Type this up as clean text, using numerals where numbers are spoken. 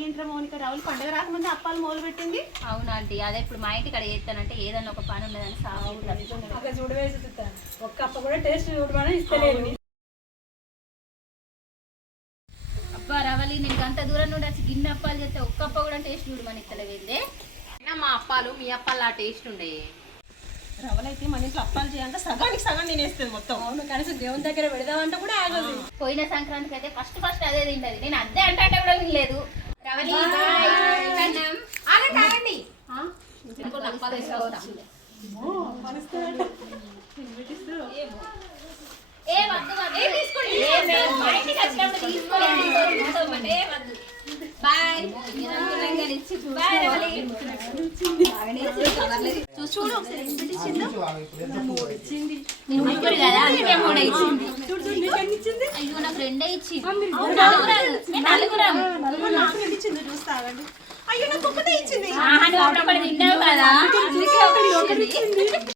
ఏంట్రా మౌనిక రావులు పండుగ రాకముందు అప్పాలు మొదలు పెట్టింది. అవునండి, అదే ఇప్పుడు మా ఇంటి ఇక్కడ చేస్తానంటే ఏదన్నా ఒక పని ఉన్నదని అక్కడ చూడవేసి ఒక్క అప్ప కూడా టేస్ట్ చూడమని ఇస్తలేదు. అబ్బా రవలి, నేను గంట దూరం నుండి వచ్చి గిన్నె అప్పాలు చేస్తే ఒక్క అప్ప కూడా టేస్ట్ చూడమని ఇస్తలేదే. అయినా మా అప్పాలు మీ అప్పాలు ఆ టేస్ట్ ఉండే. రవలైతే మన ఇంట్లో అప్పాలు చేయాలంటే సగానికి సగం తినేస్తుంది మొత్తం. అవును, కనీసం దేవుని దగ్గర పెడదామంటే కూడా ఆగదు. పోయిన సంక్రాంతికి అయితే ఫస్ట్ అదే తింటది. నేను అదే అంటే కూడా వినలేదు. రవలి తాగండి అప్పాలు తీసుకొస్తా. ఏ వద్దు మా ఇంటికి వచ్చినప్పుడు తీసుకోండి. Bye bye Ravali. చూడు ఒకసారి ఎంత ఇచ్చిందో. ముగ్గురు కదా, అందుకే మూడే ఇచ్చింది. అయ్యో నాకు రెండే ఇచ్చింది. నలుగురం ఇచ్చింది చూస్తాగండి. అయ్యో నాకు ఒక్కటే ఇచ్చింది. నువ్వు అప్పుడు తిన్నావు కదా, అందుకే ఒకటి ఇచ్చింది.